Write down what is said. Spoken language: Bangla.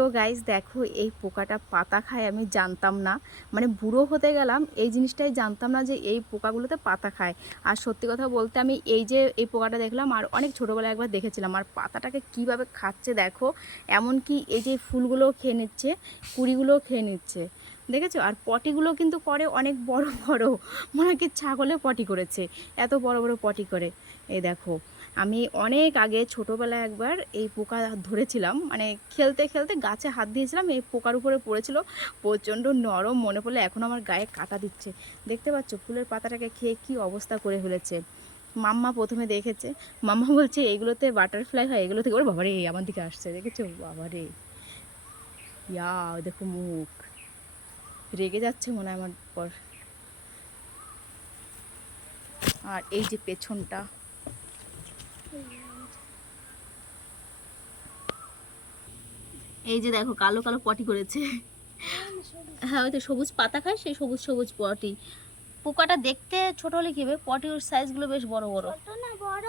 তো গাইস দেখো, এই পোকাটা পাতা খায় আমি জানতাম না। মানে বুড়ো হতে গেলাম এই জিনিসটাই জানতাম না যে এই পোকাগুলোতে পাতা খায়। আর সত্যি কথা বলতে আমি এই যে এই পোকাটা দেখলাম আর অনেক ছোটোবেলায় একবার দেখেছিলাম। আর পাতাটাকে কিভাবে খাচ্ছে দেখো, এমনকি এই যে ফুলগুলোও খেয়ে নিচ্ছে, কুড়িগুলোও খেয়ে নিচ্ছে, দেখেছো? আর পটিগুলো কিন্তু করে অনেক বড় বড়, মনে হয় কি ছাগলে পটি করেছে, এত বড় বড় পটি করে। এই দেখো, আমি অনেক আগে ছোটোবেলায় একবার এই পোকা ধরেছিলাম, মানে খেলতে খেলতে গাছে হাত দিয়েছিলাম, এই পোকার উপরে পড়েছিল, প্রচণ্ড নরম, মনে পড়লে এখন আমার গায়ে কাটা দিচ্ছে। দেখতে পাচ্ছ ফুলের পাতাটাকে খেয়ে কি অবস্থা করে ফেলেছে। মাম্মা প্রথমে দেখেছে, মাম্মা বলছে এগুলোতে বাটারফ্লাই হয়, এগুলো থেকে ওর বাবারে আমার দিকে আসছে, দেখেছো? বাবারে, ইয়া দেখো মুখ, রেগে যাচ্ছে মনে হয় আমার পর। আর এই যে পেছনটা, এই যে দেখো কালো কালো পটি করেছে। হ্যাঁ, ওই তো সবুজ পাতা খায়, সেই সবুজ সবুজ পটি। পোকাটা দেখতে ছোট হলে কি হবে, পটির সাইজগুলো বেশ বড় বড়। ছোট না বড়?